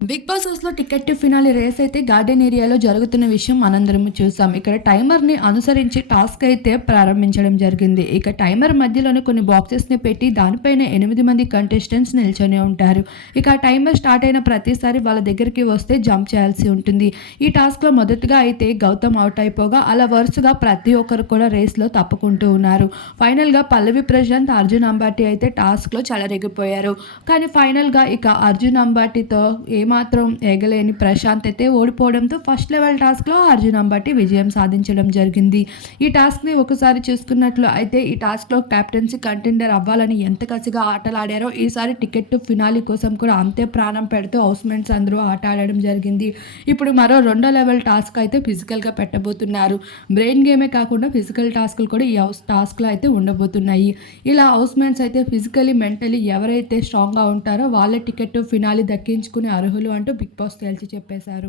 Big boss హౌస్‌లో ticket to finale race అయితే garden ఏరియాలో జరుగుతున్న విషయం మనందరము చూసాం. ఇక్కడ టైమర్‌ని అనుసరించి టాస్క్ అయితే ప్రారంభించడం జరిగింది. ఇక టైమర్ మధ్యలోనే కొన్ని బాక్సెస్‌ని పెట్టి దానిపైన 8 మంది కంటెస్టెంట్స్ నిల్చొని ఉంటారు. ఇక ఆ టైమర్ స్టార్ట్ అయిన ప్రతిసారి వాళ్ళ దగ్గరికి వస్తే జంప్ చేయాల్సి ఉంటుంది. ఈ టాస్క్‌లో మొదటగా అయితే గౌతమ్ అవుట్ అయిపోగా అలా వరుసగా ప్రతి ఒక్కరు కూడా రేస్‌లో తప్పుకుంటూ ఉన్నారు. ఫైనల్‌గా పల్లవి ప్రశాంత్, అర్జున్ అంబాటి అయితే టాస్క్‌లో చెలరేగిపోయారు. కానీ ఫైనల్‌గా ఇక అర్జున్ అంబాటితో ఏమాత్రం ఎగలేని ప్రశాంత్ అయితే ఓడిపోవడంతో ఫస్ట్ లెవెల్ టాస్క్‌లో అర్జున్ అంబటి విజయం సాధించడం జరిగింది. ఈ టాస్క్‌ని ఒకసారి చూసుకున్నట్లు అయితే ఈ టాస్క్‌లో కెప్టెన్సీ కంటెండర్ అవ్వాలని ఎంత కసిగా ఆటలాడారో ఈసారి టికెట్ టు ఫినాలే కోసం కూడా అంతే ప్రాణం పెడుతూ హౌస్‌మేట్స్ అందరూ ఆట ఆడడం జరిగింది. ఇప్పుడు మరో రెండో లెవెల్ టాస్క్ అయితే ఫిజికల్‌గా పెట్టబోతున్నారు. బ్రెయిన్ గేమే కాకుండా ఫిజికల్ టాస్క్‌లు కూడా ఈ టాస్క్‌లో అయితే ఉండబోతున్నాయి. ఇలా హౌస్‌మేట్స్ అయితే ఫిజికల్లీ, మెంటల్లీ ఎవరైతే స్ట్రాంగ్‌గా ఉంటారో వాళ్ళే టికెట్ టు ఫినాలే దక్కించుకునే అర్హులు అంటూ బిగ్ బాస్ తేల్చి చెప్పేశారు.